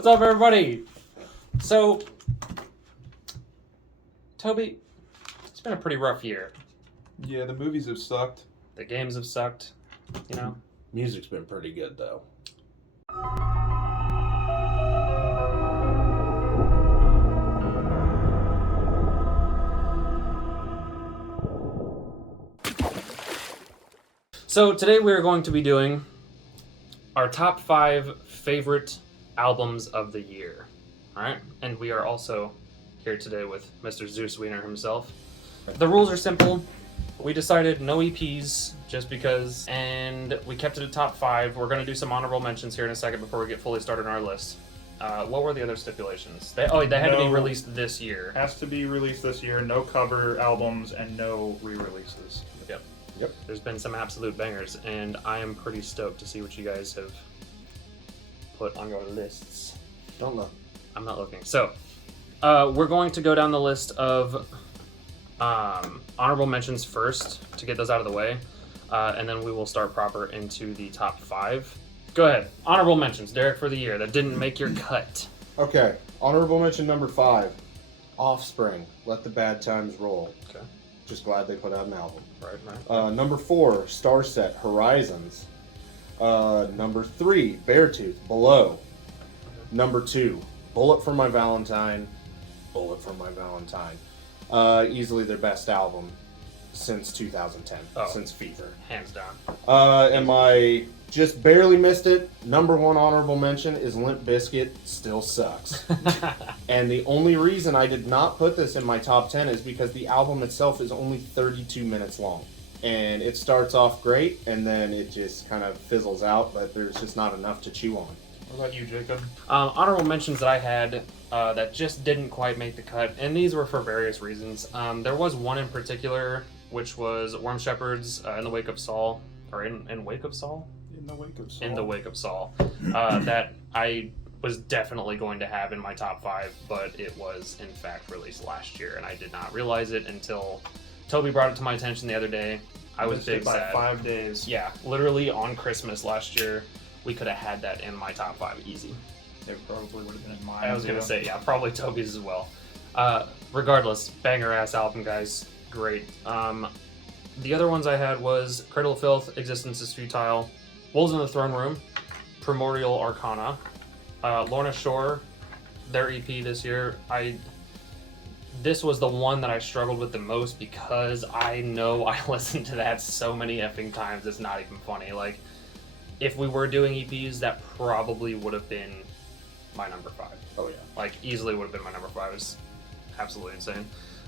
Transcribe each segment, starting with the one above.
What's up, everybody? So, Toby, it's been a pretty rough year. Yeah, the movies have sucked. The games have sucked, you know? Music's been pretty good, though. So, today we are going to be doing our top 5 favorite albums of the year. Alright? And we are also here today with Mr. ZeusWiener himself. The rules are simple. We decided no EPs just because, and we kept it at top 5. We're going to do some honorable mentions here in a second before we get fully started on our list. What were the other stipulations? They had to be released this year. Has to be released this year. No cover albums and no re-releases. Yep. There's been some absolute bangers, and I am pretty stoked to see what you guys have put on your lists. Don't look. I'm not looking. So, we're going to go down the list of honorable mentions first to get those out of the way, and then we will start proper into the top 5. Go ahead. Honorable mentions, Derek, for the year that didn't make your cut. Okay. Honorable mention number 5. Offspring. Let the Bad Times Roll. Okay. Just glad they put out an album. Right. Number 4. Starset. Horizons. Number 3. Beartooth. Below. Number 2. Bullet for My Valentine. Bullet for My Valentine. Easily their best album since 2010. Since Fever. Hands down. And I just barely missed it. Number 1 honorable mention is Limp Bizkit. Still sucks. And the only reason I did not put this in my top 10 is because the album itself is only 32 minutes long. And it starts off great, and then it just kind of fizzles out, but there's just not enough to chew on. What about you, Jacob? Honorable mentions that I had that just didn't quite make the cut, and these were for various reasons. There was one in particular, which was Worm Shepherds in the Wake of Saul, or in Wake of Saul? In the Wake of Saul. In the Wake of Saul. That I was definitely going to have in my top 5, but it was in fact released last year, and I did not realize it until Toby brought it to my attention the other day. I was big by sad. 5 days. Yeah, literally on Christmas last year, we could have had that in my top 5 easy. It probably would have been in mine. I was going to say, yeah, probably Toby's as well. Regardless, banger-ass album, guys. Great. The other ones I had was Cradle of Filth, Existence is Futile, Wolves in the Throne Room, Primordial Arcana, Lorna Shore, their EP this year. This was the one that I struggled with the most because I know I listened to that so many effing times, it's not even funny. Like, if we were doing EPs, that probably would have been my number 5. Oh, yeah. Like, easily would have been my number 5. It was absolutely insane.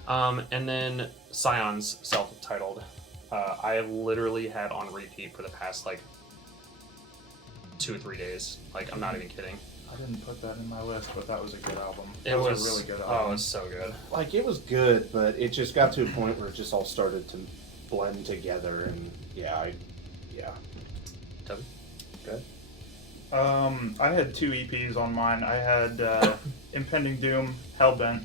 And then Scion's self-titled. I have literally had on repeat for the past, 2 or 3 days. Like, I'm not even kidding. I didn't put that in my list, but that was a good album. It was a really good Oh, album. it was so good. It was good, but it just got to a point where it just all started to blend together, and yeah. Toby? Good. I had 2 EPs on mine. I had Impending Doom, Hellbent.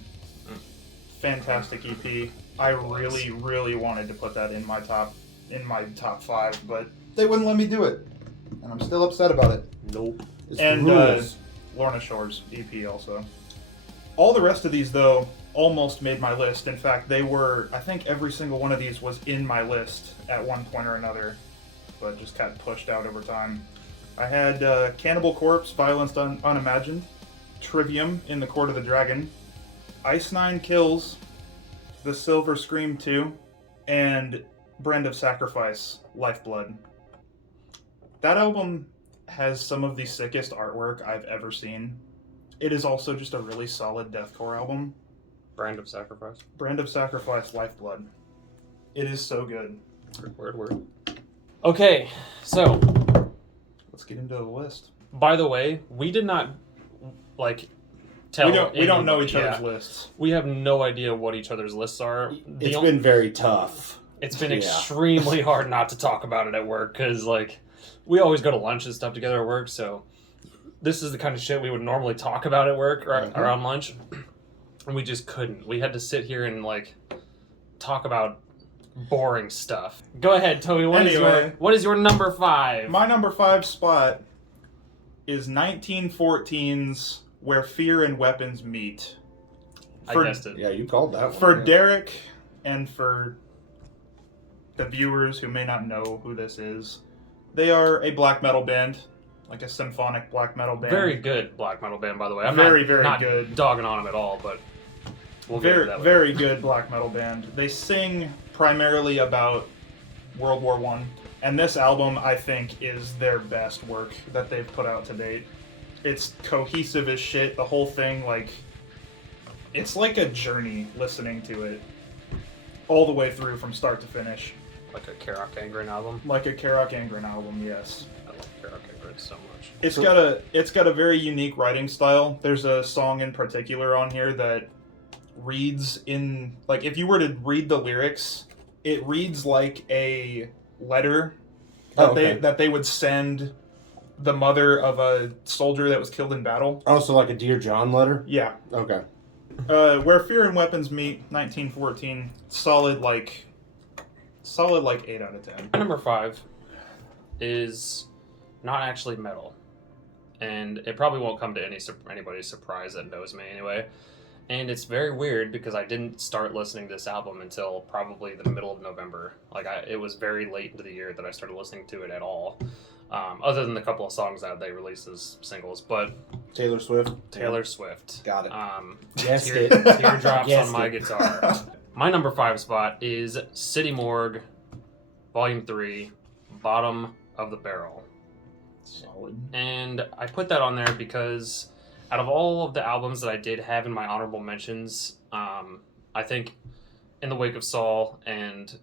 Fantastic EP. I really, really wanted to put that in my top 5, but they wouldn't let me do it, and I'm still upset about it. Nope. It's And the rules. Lorna Shore's EP also. All the rest of these, though, almost made my list. In fact, they were, I think every single one of these was in my list at one point or another, but just got pushed out over time. I had Cannibal Corpse, Violence Unimagined, Trivium, In the Court of the Dragon, Ice Nine Kills, The Silver Scream 2, and Brand of Sacrifice, Lifeblood. That album has some of the sickest artwork I've ever seen. It is also just a really solid deathcore album. Brand of Sacrifice. Brand of Sacrifice, Lifeblood. It is so good. Word. Okay, so Let's get into the list. by the way, we did not tell. We don't know each other's yeah. lists. We have no idea what each other's lists are. It's been very tough. It's been Yeah. extremely hard not to talk about it at work because we always go to lunch and stuff together at work. So this is the kind of shit we would normally talk about at work or around lunch, and we just couldn't. We had to sit here and talk about boring stuff. Go ahead, Toby. What is your number 5? My number 5 spot is 1914's Where Fear and Weapons Meet. I guessed it. Yeah, you called that one. For yeah. Derek and for the viewers who may not know who this is, they are a black metal band, like a symphonic black metal band. Very good black metal band, by the way. I'm Very not good. dogging on them at all, but we'll get into that later. Very good black metal band. They sing primarily about World War I, and this album, I think, is their best work that they've put out to date. It's cohesive as shit. The whole thing, like, it's like a journey listening to it all the way through from start to finish. Like a Karok Angren album. Like a Karok Angren album, yes. I love Karok Angren so much. It's got a very unique writing style. There's a song in particular on here that reads in, like, if you were to read the lyrics, it reads like a letter that they would send the mother of a soldier that was killed in battle. Oh, so like a Dear John letter? Yeah. Okay. Where Fear and Weapons Meet, 1914, solid like 8 out of 10. My number 5 is not actually metal, and it probably won't come to anybody's surprise that knows me anyway. And it's very weird because I didn't start listening to this album until probably the middle of November. It was very late into the year that I started listening to it at all, other than the couple of songs that they released as singles. But Taylor Swift. Taylor Swift. Got it. Guessed it. Teardrops Guessed on my it. guitar. My number 5 spot is City Morgue, Volume 3, Bottom of the Barrel. Solid. And I put that on there because out of all of the albums that I did have in my honorable mentions, I think In the Wake of Saul and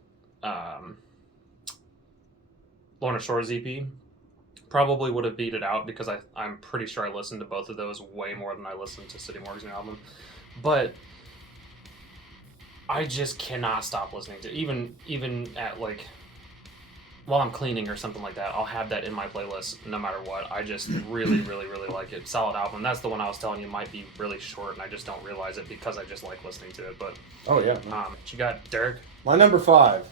Lorna Shore's EP probably would have beat it out because I'm pretty sure I listened to both of those way more than I listened to City Morgue's new album. But I just cannot stop listening to it. Even at, like, while I'm cleaning or something like that, I'll have that in my playlist no matter what. I just really, really, really like it. Solid album. That's the one I was telling you might be really short, and I just don't realize it because I just like listening to it. But Oh, yeah. you got Derek? My number 5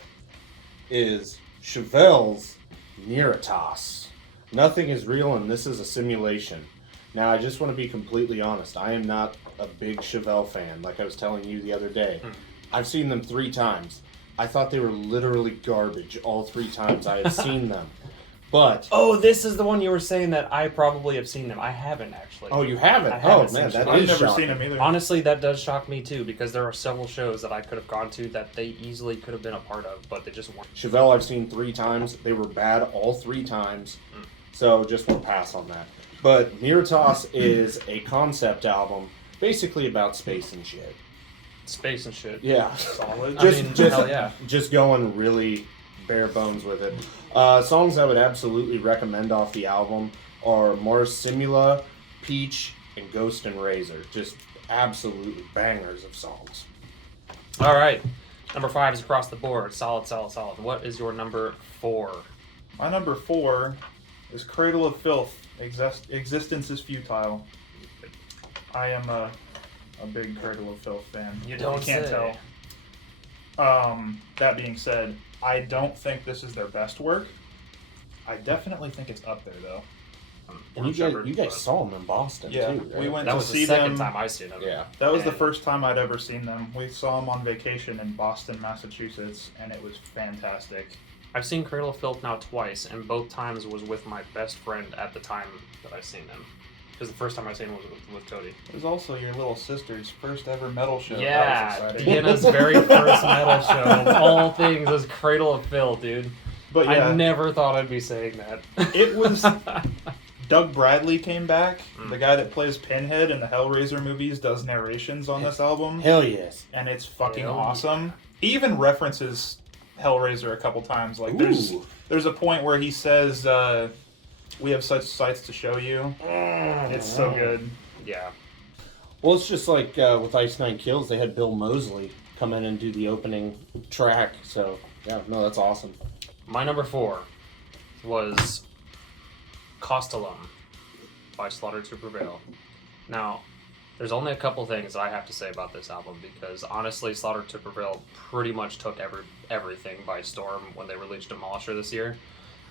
is Chevelle's Neritas. Nothing is real and this is a simulation. Now, I just want to be completely honest. I am not a big Chevelle fan, like I was telling you the other day. I've seen them 3 times. I thought they were literally garbage all 3 times I have seen them. But Oh, this is the one you were saying that I probably have seen them. I haven't, actually. oh, you haven't? I haven't Oh man, seen that I've is never shocking. seen them either. Honestly, that does shock me too, because there are several shows that I could have gone to that they easily could have been a part of, but they just weren't. Chevelle I've seen 3 times. They were bad all 3 times. So just want to pass on that. But Neritas is a concept album basically about space and shit. Space and shit. Yeah. Solid. Just hell yeah. Just going really bare bones with it. Songs I would absolutely recommend off the album are Mars Simula, Peach, and Ghost and Razor. Just absolutely bangers of songs. All right. Number 5 is across the board. Solid, solid, solid. What is your number 4? My number 4 is Cradle of Filth. Existence is Futile. I am a big Cradle of Filth fan. You don't can't say. tell. That being said, I don't think this is their best work. I definitely think it's up there though. And you guys saw them in Boston Yeah, too, right? we went That to was see the second them. time I seen them. Yeah. That was the And- first time I'd ever seen them. We saw them on vacation in Boston, Massachusetts, and it was fantastic. I've seen Cradle of Filth now twice, and both times was with my best friend at the time that I seen them. Because the first time I seen them was with Cody. It was also your little sister's first ever metal show. Yeah, That was exciting. Deanna's very first metal show of all things was Cradle of Filth, dude. But yeah, I never thought I'd be saying that. it was. Doug Bradley came back, the guy that plays Pinhead in the Hellraiser movies, does narrations on this album, Hell yes. and it's fucking Hell yeah. awesome. He even references Hellraiser a couple times. Like there's a point where he says, "We have such sights to show you." It's so good. Yeah. Well, it's just like with Ice Nine Kills, they had Bill Moseley come in and do the opening track. So, yeah, no, that's awesome. My number 4 was Costalum by Slaughter to Prevail. Now, there's only a couple things that I have to say about this album because honestly, Slaughter to Prevail pretty much took everything by storm when they released Demolisher this year.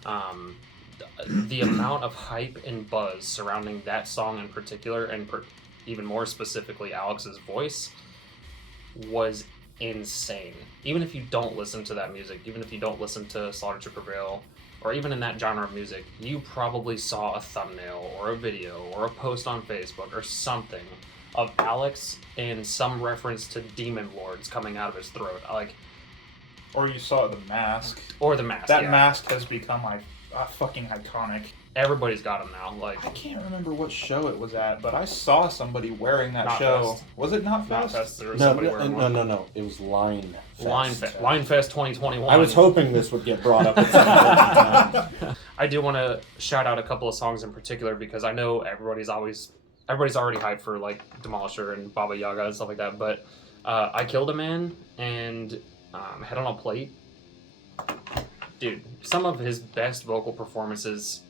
The amount of hype and buzz surrounding that song in particular, and even more specifically Alex's voice, was insane. Even if you don't listen to that music, even if you don't listen to Slaughter to Prevail, or even in that genre of music, you probably saw a thumbnail or a video or a post on Facebook or something of Alex and some reference to demon lords coming out of his throat. Like, Or you saw The Mask. or the mask. That yeah. mask has become fucking iconic. Everybody's got them now. Like, I can't remember what show it was at, but I saw somebody wearing that Not show. Fest. Was it Not not Fest? fest. There was No, somebody wearing one. no. It was Line Fest. Line Fest 2021. I was hoping this would get brought up at some point. I do want to shout out a couple of songs in particular because I know everybody's already hyped for like Demolisher and Baba Yaga and stuff like that. But I Killed a Man and Head on a Plate, dude, some of his best vocal performances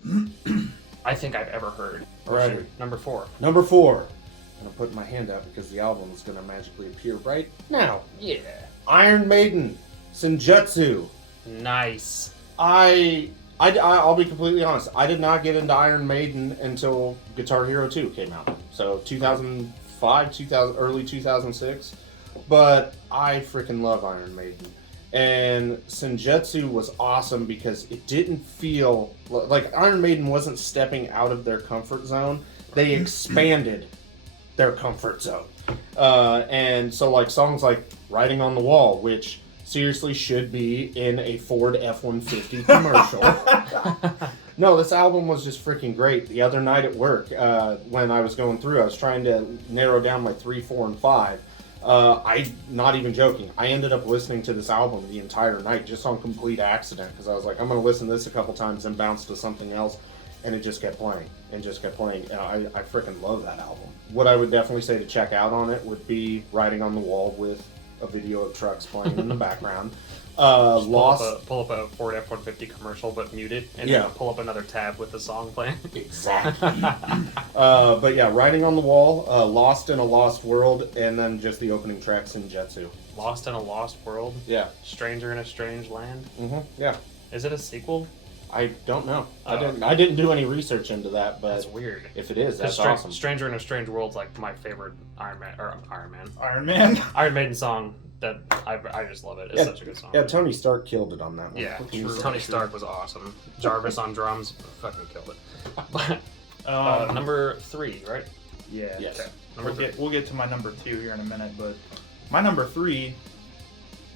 I think I've ever heard. Right. Number 4. Number 4. I'm gonna put my hand out because the album is gonna magically appear right now. Yeah. Iron Maiden, Senjutsu. Nice. I'll be completely honest. I did not get into Iron Maiden until Guitar Hero 2 came out. So 2005, early 2006. But I freaking love Iron Maiden. And Senjutsu was awesome because it didn't feel like Iron Maiden wasn't stepping out of their comfort zone. They expanded their comfort zone. And so like songs like Writing on the Wall, which seriously should be in a Ford F-150 commercial. No, this album was just freaking great. The other night at work, when I was going through, I was trying to narrow down my 3, 4, and 5. I'm not even joking. I ended up listening to this album the entire night just on complete accident because I was like, I'm going to listen to this a couple times and bounce to something else. And it just kept playing and just kept playing. I freaking love that album. What I would definitely say to check out on it would be Writing on the Wall with a video of trucks playing in the background. Lost. Pull up a Ford F-150 commercial, but mute it, and Yeah. then pull up another tab with the song playing. Exactly. But yeah, Writing on the Wall, Lost in a Lost World, and then just the opening track, Senjutsu. Lost in a Lost World, Yeah. Stranger in a Strange Land. Yeah. Is it a sequel? I don't know. Oh. I didn't do any research into that, but That's weird. if it is, that's 'Cause awesome. Stranger in a Strange World's like my favorite Iron Maiden song that I just love it. It's such a good song. Yeah, Tony Stark killed it on that one. Yeah, True. Tony Stark was awesome. Jarvis on drums, fucking killed it. Number 3, right? Yeah. Yes. Okay. Number 3. We'll get to my number 2 here in a minute, but my number 3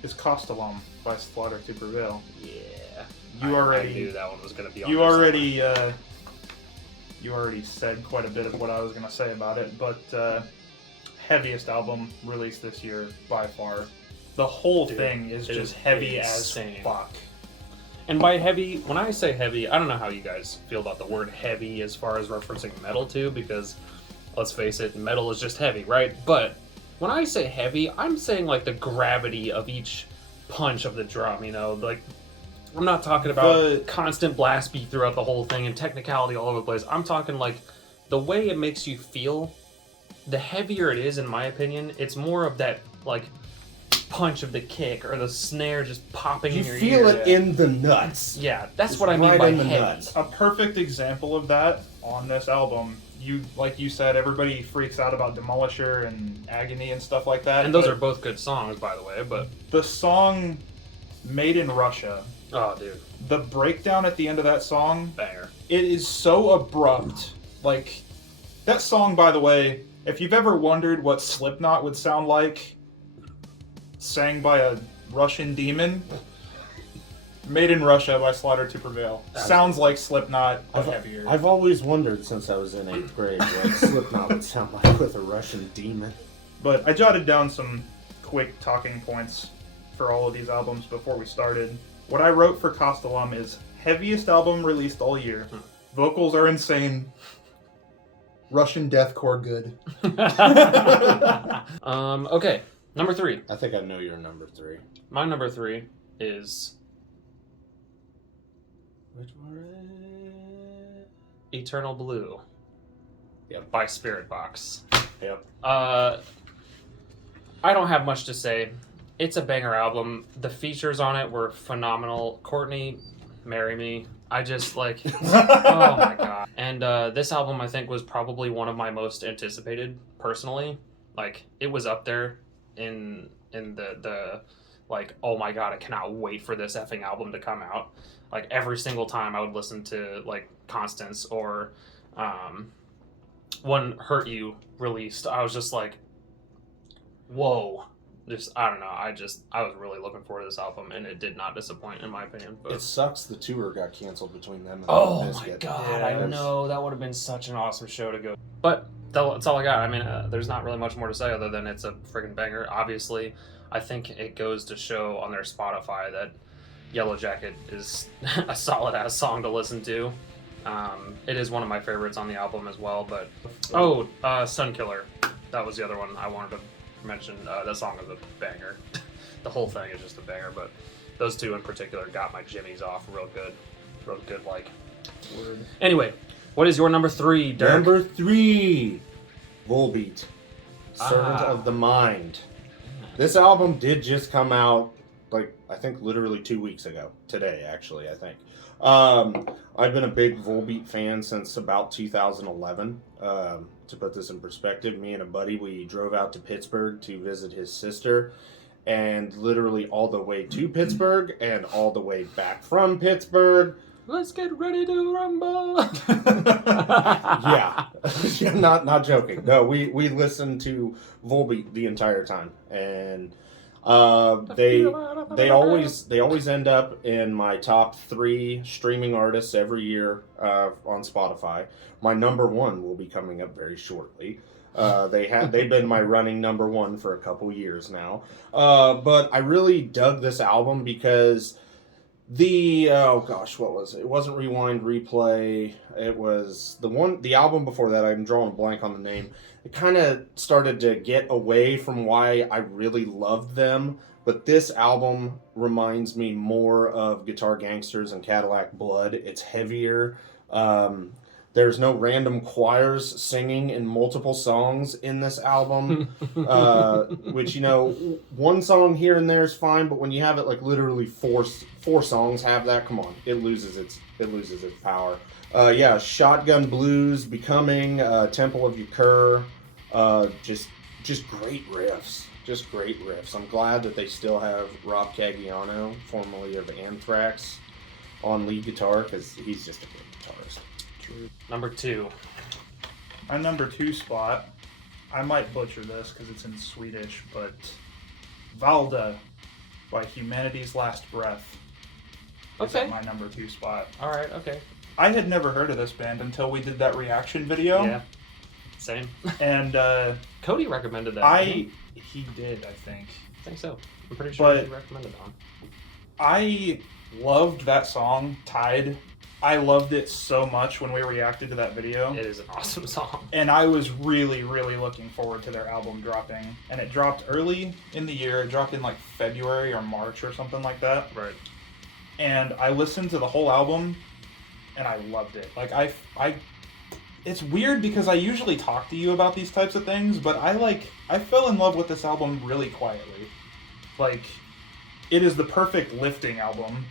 is Costalum by Slaughter to Prevail. Yeah. You I knew that one was going to be on You there already you already said quite a bit of what I was going to say about it, but heaviest album released this year by far. The whole Dude, thing is it just is heavy insane. as fuck. And by heavy, when I say heavy, I don't know how you guys feel about the word heavy as far as referencing metal too, because let's face it, metal is just heavy, right? But when I say heavy, I'm saying like the gravity of each punch of the drum, you know, like I'm not talking about constant blast beat throughout the whole thing and technicality all over the place. I'm talking like the way it makes you feel. The heavier it is, in my opinion, it's more of that like punch of the kick or the snare just popping You in your feel ear. it in the nuts. Yeah, that's It's what I mean right by in the heavy. nuts. A perfect example of that on this album. Like you said, everybody freaks out about Demolisher and Agony and stuff like that. And those but are both good songs, by the way, but the song Made in Russia. oh, dude, The breakdown at the end of that song, banger. it is so abrupt. Like, that song, by the way, if you've ever wondered what Slipknot would sound like sang by a Russian demon, Made in Russia by Slaughter to Prevail. Sounds like Slipknot, but heavier. I've always wondered since I was in 8th grade what Slipknot would sound like with a Russian demon. But I jotted down some quick talking points for all of these albums before we started. What I wrote for Costalum is heaviest album released all year. Vocals are insane. Russian deathcore good. Okay, number 3. I think I know your number 3. My number 3 is Which one? Eternal Blue. Yep. By Spirit Box. Yep. I don't have much to say. It's a banger album. The features on it were phenomenal. Courtney, marry me. I just like, oh my god. And this album I think was probably one of my most anticipated personally, like it was up there in the like, oh my god, I cannot wait for this effing album to come out. Like every single time I would listen to like Constance or when Hurt You released, I was just like, whoa. Just I don't know. I was really looking forward to this album, and it did not disappoint in my opinion. But It sucks the tour got canceled between them and oh Limp my Bizkit. god, Yeah, I know that would have been such an awesome show to go. But that's all I got. I mean, there's not really much more to say other than it's a friggin' banger. Obviously, I think it goes to show on their Spotify that Yellow Jacket is a solid ass song to listen to. It is one of my favorites on the album as well. But Sun Killer, that was the other one I wanted to mention. That song is a banger. The whole thing is just a banger, but those two in particular got my jimmies off real good like. Word. Anyway, what is your number 3, Dirk? Number 3, Volbeat, Servant Ah. of the Mind. This album did just come out, like, I think literally 2 weeks ago. Today, actually, I think. I've been a big Volbeat fan since about 2011. To put this in perspective, me and a buddy, we drove out to Pittsburgh to visit his sister, and literally all the way to Pittsburgh and all the way back from Pittsburgh. Let's get ready to rumble. Yeah, not joking. No, we listened to Volbeat the entire time, and they always end up in my top 3 streaming artists every year on Spotify. My number 1 will be coming up very shortly. They've been my running number 1 for a couple years now. But I really dug this album because what was it? It wasn't Rewind Replay. It was the album before that. I'm drawing a blank on the name. It kind of started to get away from why I really loved them. But this album reminds me more of Guitar Gangsters and Cadillac Blood. It's heavier. There's no random choirs singing in multiple songs in this album, which, one song here and there is fine, but when you have it like literally four songs have that, come on, it loses its power. Shotgun Blues, Becoming, Temple of Yukir, just great riffs. Just great riffs. I'm glad that they still have Rob Caggiano, formerly of Anthrax, on lead guitar, because he's just a great guitarist. Number 2. My number 2 spot, I might butcher this because it's in Swedish, but Valda by Humanity's Last Breath is Okay. at my number 2 spot. All right. Okay. I had never heard of this band until we did that reaction video. Yeah. Same. And Cody recommended that. he did, I think. I think so. I'm pretty sure But- he recommended that one. I loved that song, Tide. I loved it so much when we reacted to that video. It is an awesome song. And I was really, really looking forward to their album dropping. And it dropped early in the year. It dropped in like February or March or something like that. Right. And I listened to the whole album and I loved it. Like I it's weird because I usually talk to you about these types of things, but I fell in love with this album really quietly. Like, it is the perfect lifting album.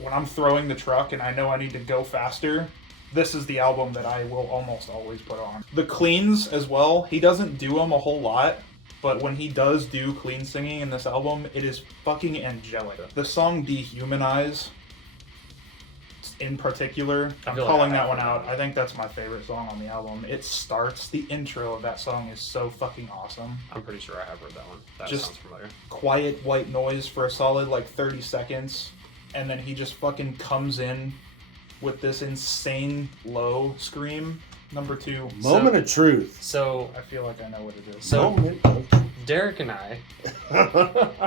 When I'm throwing the truck and I know I need to go faster, this is the album that I will almost always put on. The cleans as well, he doesn't do them a whole lot, but when he does do clean singing in this album, it is fucking angelic. The song Dehumanize, in particular, I'm feel like calling I that have one heard out. that. I think that's my favorite song on the album. It starts, the intro of that song is so fucking awesome. I'm pretty sure I have heard that one. That Just- sounds familiar. Quiet white noise for a solid 30 seconds, and then he just fucking comes in with this insane low scream. Number 2. Moment of truth. So I feel like I know what it is. So- Moment of Derek and I,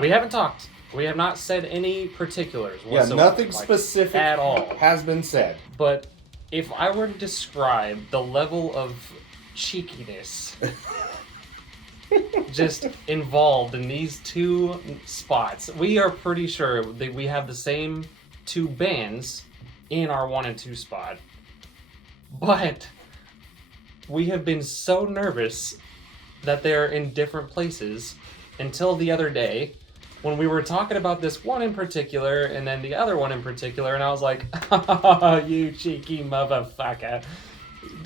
we haven't talked. We have not said any particulars. Yeah, whatsoever, nothing like, specific at all. has been said. But if I were to describe the level of cheekiness just involved in these 2 spots, we are pretty sure that we have the same 2 bands in our 1 and 2 spot. But we have been so nervous that they're in different places until the other day when we were talking about this one in particular and then the other one in particular, and I was like, oh, you cheeky motherfucker.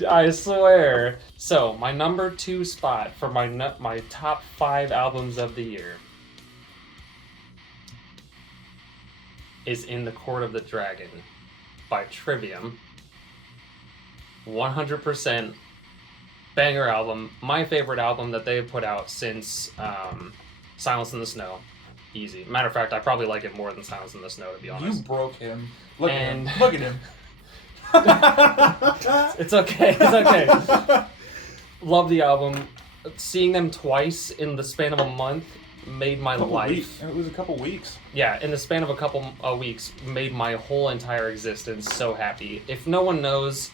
I swear. So, my number 2 spot for my top 5 albums of the year is In the Court of the Dragon by Trivium. 100% banger album. My favorite album that they've put out since Silence in the Snow. Easy. Matter of fact, I probably like it more than Silence in the Snow, to be honest. You broke him. Look at And- him. Look at him. It's okay. It's okay. Love the album. Seeing them twice in the span of a month made my life. It was a couple weeks. Yeah, in the span of a couple weeks, made my whole entire existence so happy. If no one knows,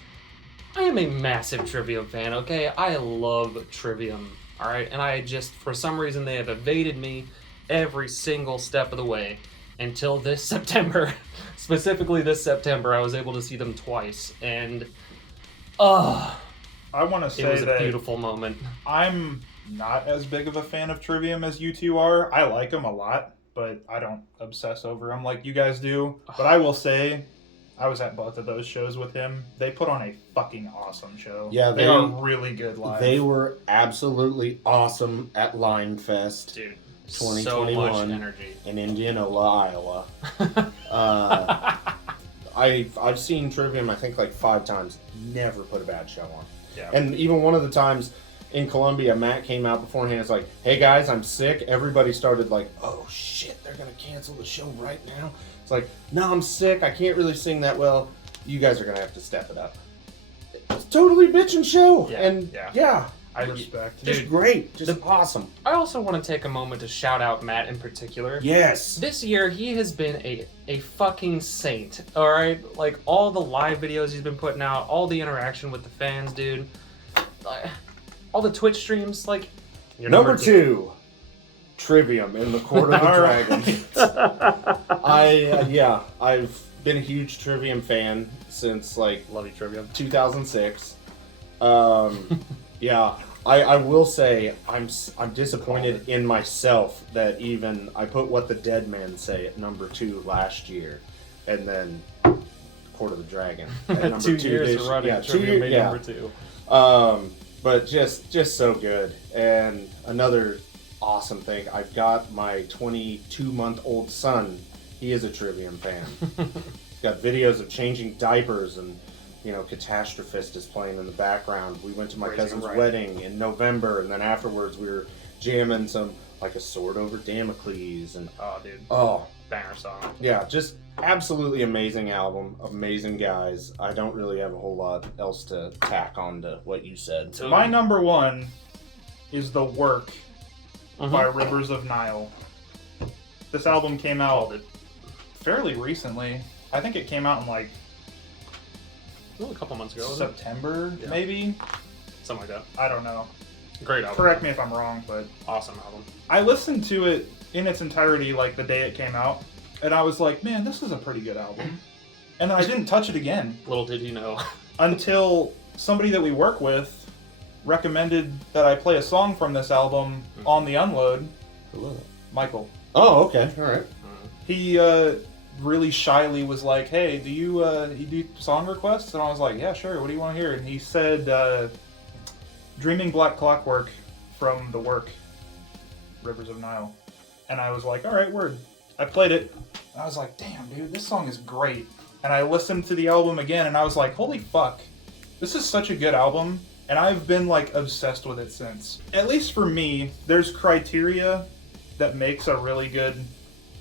I am a massive Trivium fan, okay? I love Trivium, alright? And I just, for some reason, they have evaded me every single step of the way until this September. Specifically this September, I was able to see them twice, and I want to it say was a that beautiful moment. I'm not as big of a fan of Trivium as you two are. I like them a lot, but I don't obsess over them like you guys do. But I will say, I was at both of those shows with him. They put on a fucking awesome show. Yeah, they are really good live. They were absolutely awesome at Line Fest. Dude, 2021 so much energy. in Indianola, Iowa. I've seen Trivium, I think, like 5 times. Never put a bad show on. Yeah. And even one of the times in Columbia, Matt came out beforehand. It's like, "Hey guys, I'm sick." Everybody started like, "Oh shit, they're gonna cancel the show right now." It's like, "No, I'm sick. I can't really sing that well. You guys are gonna have to step it up." It's totally bitchin' show, Yeah, and yeah. I respect. just Dude, great, just awesome. I also want to take a moment to shout out Matt in particular. Yes. This year, he has been a fucking saint, alright? Like, all the live videos he's been putting out, all the interaction with the fans, dude. All the Twitch streams, like... you're Number 2, Trivium in the Court of the All right. Dragon. I've been a huge Trivium fan since like Love you, Trivium. 2006. Yeah, I will say I'm disappointed in myself that even I put What the Dead Men Say at number 2 last year, and then Court of the Dragon at number 2 2 years this, running, yeah, Trivium made yeah. number 2. But just so good. And another awesome thing, I've got my 22-month-old son. He is a Trivium fan. He's got videos of changing diapers, and Catastrophist is playing in the background. We went to my Crazy, cousin's right. wedding in November, and then afterwards we were jamming some like A Sword Over Damocles, and Oh, dude. Banger song. yeah, just absolutely amazing album, amazing guys. I don't really have a whole lot else to tack on to what you said. So My number 1 is The Work Mhm. by Rivers of Nile. This album came out Called it. fairly recently. I think it came out in like Well, a couple months ago, wasn't it? September, Yeah. maybe? Something like I don't know. that. Great album. Correct me if I'm wrong, but Awesome album. I listened to it in its entirety like the day it came out, and I was like, man, this is a pretty good album. And then I didn't touch it again Little did you know. until somebody that we work with recommended that I play a song from this album on the Unload. Who was it? Michael. Oh, okay, all right. He really shyly was like, hey, do you do song requests? And I was like, yeah, sure, what do you want to hear? And he said Dreaming Black Clockwork from The Work, Rivers of Nile. And I was like, all right, word. I played it, and I was like, damn, dude, this song is great. And I listened to the album again, and I was like, holy fuck, this is such a good album, and I've been like obsessed with it since. At least for me, there's criteria that makes a really good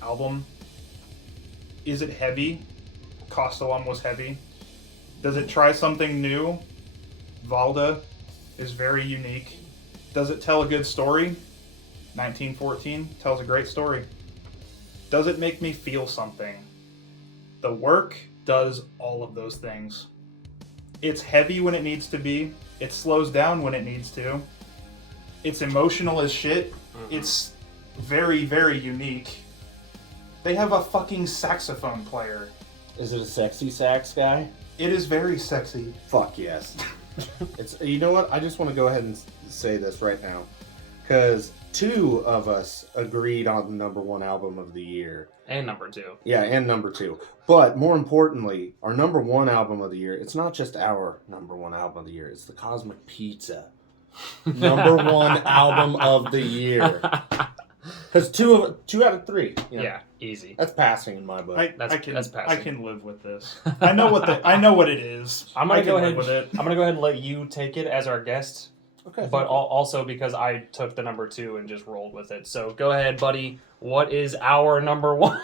album. Is it heavy? Costellum was heavy. Does it try something new? Valda is very unique. Does it tell a good story? 1914 tells a great story. Does it make me feel something? The Work does all of those things. It's heavy when it needs to be. It slows down when it needs to. It's emotional as shit. It's very, very unique. They have a fucking saxophone player. Is it a sexy sax guy? It is very sexy. Fuck yes. It's, you know what? I just want to go ahead and say this right now, because 2 of us agreed on the number 1 album of the year. And number 2. Yeah, and number 2. But more importantly, our number 1 album of the year, it's not just our number 1 album of the year, it's the Cosmic Pizza number 1 album of the year. Because 2 out of 3. You know, Yeah, easy. that's passing in my book. That's I passing. can live with this. I know what it is. I'm I gonna can go live ahead. with it. I'm gonna go ahead and let you take it as our guest, Okay. but also because I took the number 2 and just rolled with it. So go ahead, buddy. What is our number 1?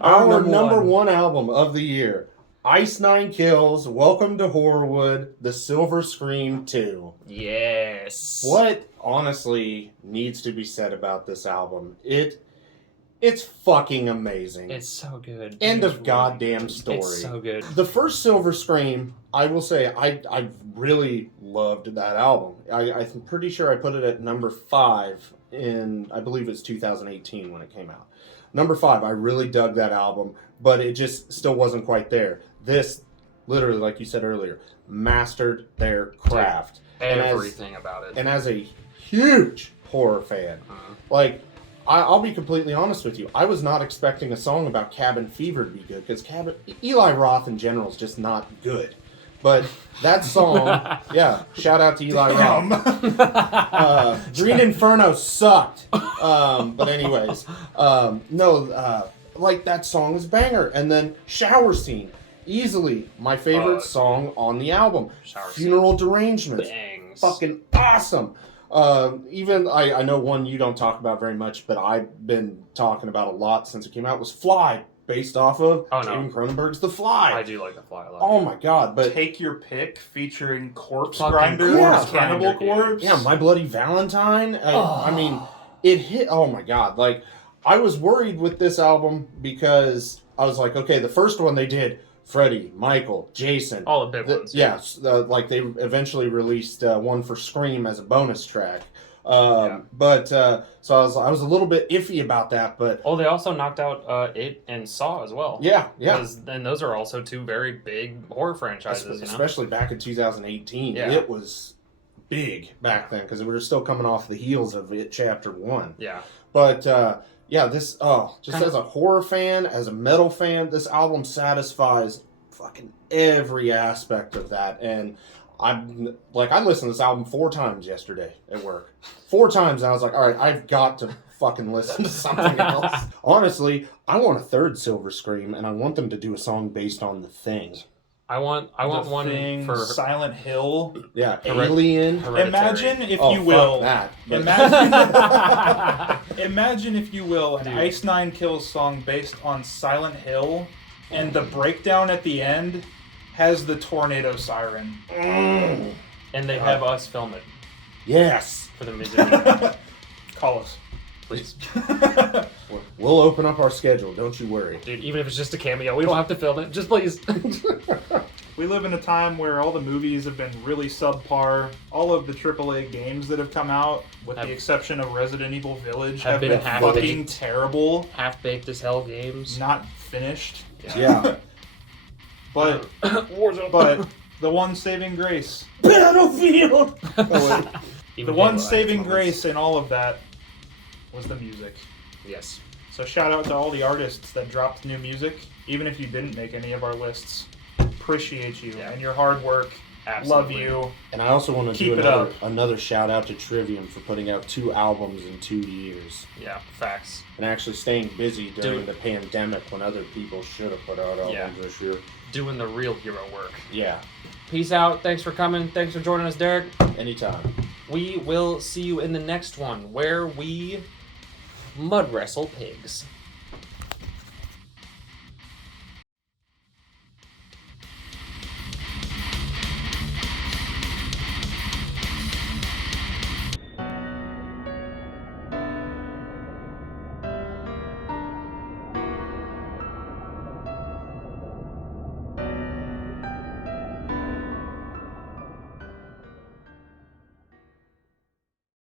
Our number 1 album of the year, Ice Nine Kills, Welcome to Horrorwood, The Silver Scream 2. Yes. What honestly needs to be said about this album? It's fucking amazing. It's so good. End It's of goddamn story. It's so good. The first Silver Scream, I will say, I really loved that album. I'm pretty sure I put it at number 5 in, I believe it's 2018 when it came out. Number 5, I really dug that album, but it just still wasn't quite there. This, literally, like you said earlier, mastered their craft. Everything about it. And as a huge horror fan, like, I'll be completely honest with you. I was not expecting a song about cabin fever to be good, because Eli Roth in general is just not good. But that song, yeah, shout out to Eli Roth. Green Inferno sucked. But anyways, like that song is banger. And then Shower Scene, easily my favorite song on the album. Shower Funeral Derangements, Bangs. fucking awesome. Even I know one you don't talk about very much, but I've been talking about a lot since it came out, was Fly, based off of David Cronenberg's The Fly. I do like The Fly a lot. Oh my god, but Take Your Pick featuring Corpse Fucking Grinder, Corpse Cannibal Grinder, dude. Corpse. yeah, My Bloody Valentine. I mean, it hit. Oh my god, like I was worried with this album because I was like, okay, the first one they did, Freddy, Michael, Jason, All the big ones. yes, like they eventually released one for Scream as a bonus track. But so I was a little bit iffy about that, but Oh, they also knocked out It and Saw as well. yeah. And those are also 2 very big horror franchises, Especially back in 2018, Yeah. it was big back then because we were still coming off the heels of It Chapter 1. Yeah. But this as a horror fan, as a metal fan, this album satisfies fucking every aspect of that. And I listened to this album 4 times yesterday at work. 4 times, and I was like, all right, I've got to fucking listen to something else. Honestly, I want a 3rd Silver Scream, and I want them to do a song based on The Thing. I want The one Thing, for Silent Hill. Yeah, Alien. Hereditary. Imagine, if Oh, you will, fuck that. imagine if you will, an Dude. Ice Nine Kills song based on Silent Hill, and the breakdown at the end has the tornado siren. Mm. And they have us film it Yes. for the music video. Call us. Please. We'll open up our schedule, don't you worry. Dude, even if it's just a cameo, we don't have to film it. Just please. We live in a time where all the movies have been really subpar. All of the AAA games that have come out, with the exception of Resident Evil Village, have been half-baked. fucking terrible. Half-baked as hell games. Not finished. Yeah. But Warzone. but the one saving grace. Battlefield! Even The one Halo saving had its grace in all of that was the music. moments. Yes. So shout out to all the artists that dropped new music, even if you didn't make any of our lists. Appreciate you Yeah. and your hard work. Absolutely. Love you. And I also want to Keep do it another shout out to Trivium for putting out 2 albums in 2 years. Yeah, facts. And actually staying busy during Dude. the pandemic when other people should have put out albums Yeah. this year. Doing the real hero work. Yeah. Peace out. Thanks for coming. Thanks for joining us, Derek. Anytime. We will see you in the next one where we mud wrestle pigs.